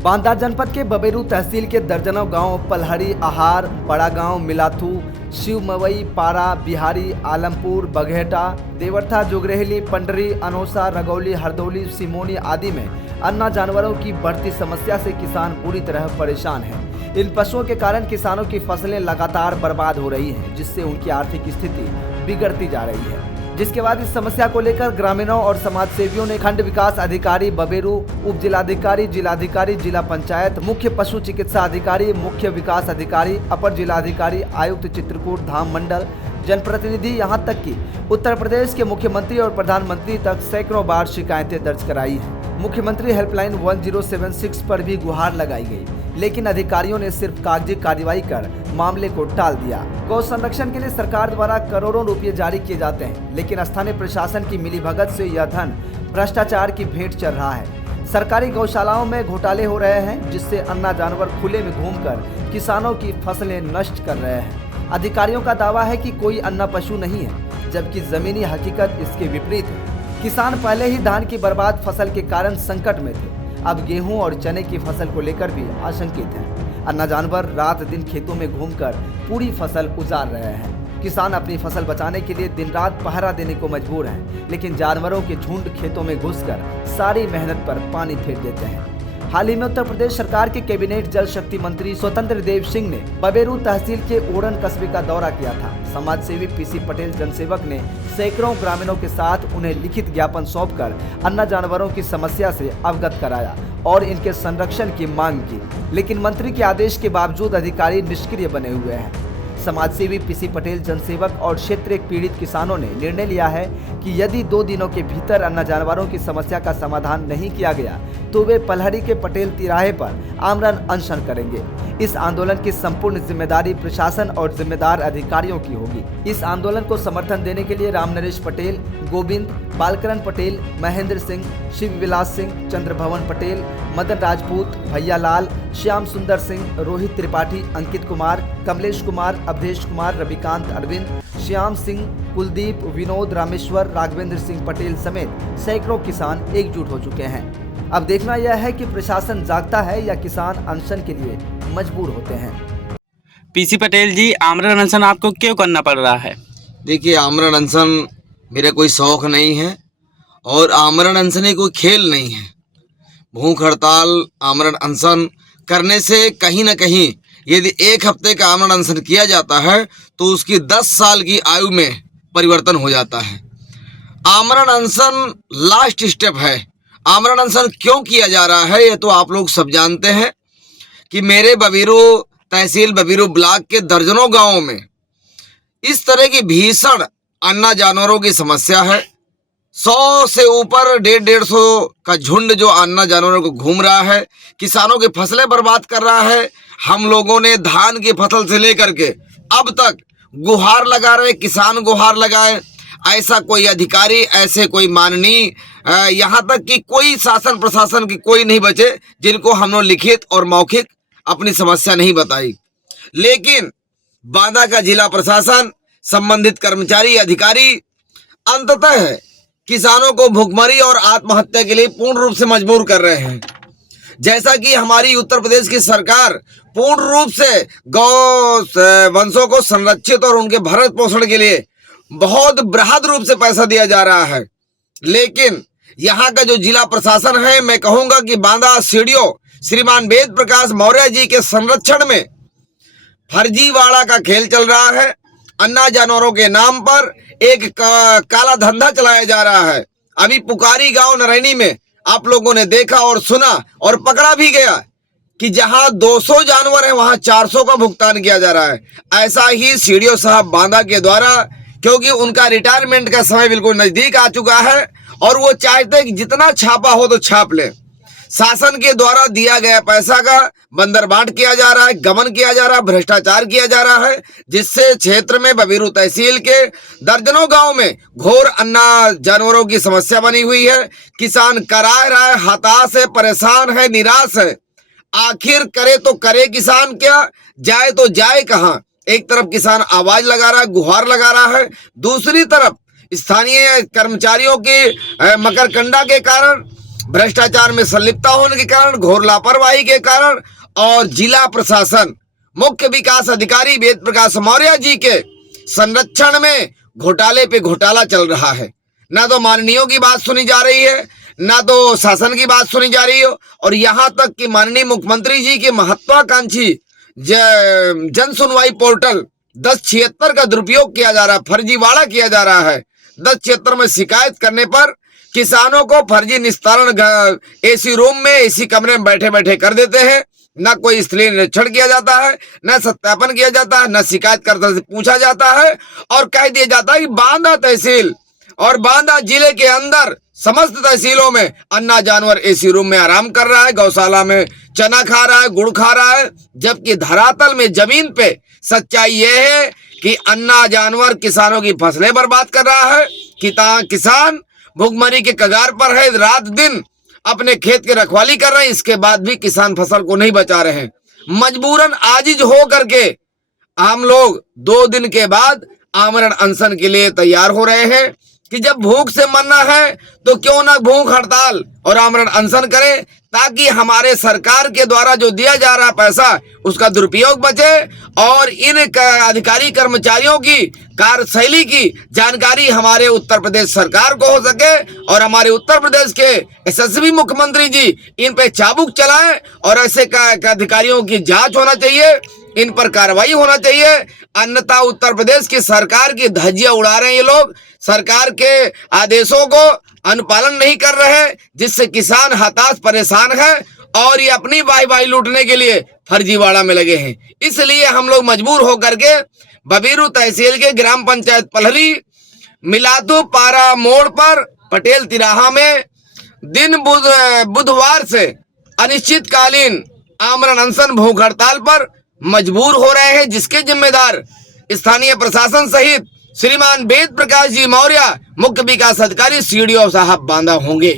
बांदा जनपद के बबेरू तहसील के दर्जनों गांव पलहरी, आहार, बड़ा गांव, मिलाथू, शिवमवई, पारा, बिहारी, आलमपुर, बघेटा, देवरथा, जोगरेहली, पंडरी, अनोसा, रगौली, हरदौली, सिमोनी आदि में अन्ना जानवरों की बढ़ती समस्या से किसान पूरी तरह परेशान हैं। इन पशुओं के कारण किसानों की फसलें लगातार बर्बाद हो रही हैं, जिससे उनकी आर्थिक स्थिति बिगड़ती जा रही है। जिसके बाद इस समस्या को लेकर ग्रामीणों और समाज सेवियों ने खंड विकास अधिकारी बबेरू, उप जिलाधिकारी, जिलाधिकारी, जिला पंचायत, मुख्य पशु चिकित्सा अधिकारी, मुख्य विकास अधिकारी, अपर जिलाधिकारी, आयुक्त चित्रकूट धाम मंडल, जनप्रतिनिधि, यहाँ तक कि उत्तर प्रदेश के मुख्यमंत्री और प्रधानमंत्री तक सैकड़ों बार शिकायतें दर्ज कराई हैं। मुख्यमंत्री हेल्पलाइन 1076 पर भी गुहार लगाई गई, लेकिन अधिकारियों ने सिर्फ कागजी कार्रवाई कर मामले को टाल दिया। गौ संरक्षण के लिए सरकार द्वारा करोड़ों रुपए जारी किए जाते हैं, लेकिन स्थानीय प्रशासन की मिलीभगत से यह धन भ्रष्टाचार की भेंट चढ़ रहा है। सरकारी गौशालाओं में घोटाले हो रहे हैं, जिससे अन्ना जानवर खुले में घूमकर किसानों की फसलें नष्ट कर रहे हैं। अधिकारियों का दावा है कि कोई अन्ना पशु नहीं है, जबकि जमीनी हकीकत इसके विपरीत है। किसान पहले ही धान की बर्बाद फसल के कारण संकट में थे, अब गेहूं और चने की फसल को लेकर भी आशंकित हैं। अन्ना जानवर रात दिन खेतों में घूमकर पूरी फसल उजाड़ रहे हैं। किसान अपनी फसल बचाने के लिए दिन रात पहरा देने को मजबूर हैं, लेकिन जानवरों के झुंड खेतों में घुसकर सारी मेहनत पर पानी फेर देते हैं। हाल ही में उत्तर प्रदेश सरकार के कैबिनेट जल शक्ति मंत्री स्वतंत्र देव सिंह ने बबेरू तहसील के ओरन कस्बे का दौरा किया था। समाज सेवी पीसी पटेल जनसेवक ने सैकड़ों ग्रामीणों के साथ उन्हें लिखित ज्ञापन सौंपकर अन्ना जानवरों की समस्या से अवगत कराया और इनके संरक्षण की मांग की, लेकिन मंत्री के आदेश के बावजूद अधिकारी निष्क्रिय बने हुए हैं। समाज सेवी पीसी पटेल जनसेवक और क्षेत्रीय पीड़ित किसानों ने निर्णय लिया है कि यदि 2 दिनों के भीतर अन्ना जानवरों की समस्या का समाधान नहीं किया गया तो वे पलहरी के पटेल तिराहे पर आमरण अनशन करेंगे। इस आंदोलन की संपूर्ण जिम्मेदारी प्रशासन और जिम्मेदार अधिकारियों की होगी। इस आंदोलन को समर्थन देने के लिए राम नरेश पटेल, गोविंद, बालकरण पटेल, महेंद्र सिंह, शिव विलास सिंह, चंद्रभवन पटेल, मदन राजपूत, भैया लाल, श्याम सुंदर सिंह, रोहित त्रिपाठी, अंकित कुमार, कमलेश कुमार, अवधेश कुमार, रविकांत अरविंद, श्याम सिंह, कुलदीप, विनोद, रामेश्वर, राघवेंद्र सिंह पटेल समेत सैकड़ों किसान एकजुट हो चुके हैं। अब देखना यह है कि प्रशासन जागता है या किसान अनशन के लिए मजबूर होते हैं। पीसी पटेल जी, आमरण अनशन आपको क्यों करना पड़ रहा है? देखिए, आमरण अनशन मेरा कोई शौक नहीं है और आमरण अनशन कोई खेल नहीं है। भूख हड़ताल, आमरण अनशन करने से कहीं ना कहीं यदि 1 हफ्ते का आमरण अनशन किया जाता है तो उसकी 10 साल की आयु में परिवर्तन हो जाता है। आमरण अनशन लास्ट स्टेप है। आमरण अनशन क्यों किया जा रहा है ये तो आप लोग सब जानते हैं कि मेरे बबेरू तहसील बबेरू ब्लॉक के दर्जनों गांवों में इस तरह की भीषण अन्ना जानवरों की समस्या है। 100 से ऊपर 150 का झुंड जो अन्ना जानवरों को घूम रहा है, किसानों की फसलें बर्बाद कर रहा है। हम लोगों ने धान की फसल से लेकर के अब तक गुहार लगा रहे, किसान गुहार लगाए, ऐसा कोई अधिकारी, ऐसे कोई माननीय, यहाँ तक कि कोई शासन प्रशासन की कोई नहीं बचे जिनको हमने लिखित और मौखिक अपनी समस्या नहीं बताई। लेकिन बांदा का जिला प्रशासन, संबंधित कर्मचारी, अधिकारी अंततः किसानों को भुखमरी और आत्महत्या के लिए पूर्ण रूप से मजबूर कर रहे हैं। जैसा कि हमारी उत्तर प्रदेश की सरकार पूर्ण रूप से गौ वंशों को संरक्षित और उनके भरण पोषण के लिए बहुत बृहद रूप से पैसा दिया जा रहा है, लेकिन यहाँ का जो जिला प्रशासन है, मैं कहूँगा कि बांदा सीडीओ श्रीमान वेद प्रकाश मौर्य जी के संरक्षण में फर्जीवाड़ा का खेल चल रहा है। अन्ना जानवरों के नाम पर एक काला धंधा चलाया जा रहा है। अभी पुकारी गांव नरैनी में आप लोगों ने देखा और सुना और पकड़ा भी गया कि जहां 200 जानवर हैं वहां 400 का भुगतान किया जा रहा है। ऐसा ही सीडीओ साहब बांदा के द्वारा, क्योंकि उनका रिटायरमेंट का समय बिल्कुल नजदीक आ चुका है और वो चाहते हैं कि जितना छापा हो तो छाप ले। शासन के द्वारा दिया गया पैसा का बंदरबाट किया जा रहा है, गबन किया जा रहा है, भ्रष्टाचार किया जा रहा है, जिससे क्षेत्र में बबेरू तहसील के दर्जनों गांव में घोर अन्ना जानवरों की समस्या बनी हुई है। किसान कराह रहा है, हताश है, परेशान है, निराश है। आखिर करे तो करे किसान क्या, जाए तो जाए कहाँ? एक तरफ किसान आवाज लगा रहा है, गुहार लगा रहा है, दूसरी तरफ स्थानीय कर्मचारियों के मकरकंडा के कारण भ्रष्टाचार में संलिप्तता होने के कारण, घोर लापरवाही के कारण और जिला प्रशासन मुख्य विकास अधिकारी वेद प्रकाश मौर्य जी के संरक्षण में घोटाले पे घोटाला चल रहा है। ना तो माननीयों की बात सुनी जा रही है, ना तो शासन की बात सुनी जा रही हो, और यहाँ तक कि माननीय मुख्यमंत्री जी के महत्वाकांक्षी जन सुनवाई पोर्टल 1076 का दुरुपयोग किया जा रहा है, फर्जीवाड़ा किया जा रहा है। 1076 में शिकायत करने पर किसानों को फर्जी निस्तारण एसी रूम में, एसी कमरे में बैठे बैठे कर देते हैं। ना कोई स्थलीय निरीक्षण किया जाता है, न सत्यापन किया जाता है, न शिकायतकर्ता से पूछा जाता है, और कह दिया जाता है कि बांदा तहसील और बांदा जिले के अंदर समस्त तहसीलों में अन्ना जानवर एसी रूम में आराम कर रहा है, गौशाला में चना खा रहा है, गुड़ खा रहा है। जबकि धरातल में जमीन पे सच्चाई यह है कि अन्ना जानवर किसानों की फसलें बर्बाद कर रहा है। किसान भुखमरी के कगार पर है, रात दिन अपने खेत की रखवाली कर रहे हैं, इसके बाद भी किसान फसल को नहीं बचा रहे हैं। मजबूरन आजिज हो करके हम लोग 2 दिन के बाद आमरण अनशन के लिए तैयार हो रहे हैं कि जब भूख से मरना है तो क्यों ना भूख हड़ताल और आमरण अनशन करें, ताकि हमारे सरकार के द्वारा जो दिया जा रहा पैसा उसका दुरुपयोग बचे और इन अधिकारी कर्मचारियों की कार्यशैली की जानकारी हमारे उत्तर प्रदेश सरकार को हो सके और हमारे उत्तर प्रदेश के यशस्वी मुख्यमंत्री जी इन पे चाबुक चलाएं और ऐसे अधिकारियों की जांच होना चाहिए, इन पर कार्रवाई होना चाहिए। अन्यथा उत्तर प्रदेश की सरकार की धज्जियां उड़ा रहे हैं ये लोग, सरकार के आदेशों को अनुपालन नहीं कर रहे, जिससे किसान हताश परेशान है और ये अपनी वाई लूटने के लिए फर्जीवाड़ा में लगे हैं। इसलिए हम लोग मजबूर होकर के बबीरू तहसील के ग्राम पंचायत पलहरी मिलातू पारा मोड़ पर पटेल तिराहा में दिन बुधवार से अनिश्चितकालीन आमरण अनशन भूख हड़ताल पर मजबूर हो रहे हैं, जिसके जिम्मेदार स्थानीय प्रशासन सहित श्रीमान वेद प्रकाश जी मौर्य मुख्य विकास अधिकारी CDO साहब बांदा होंगे।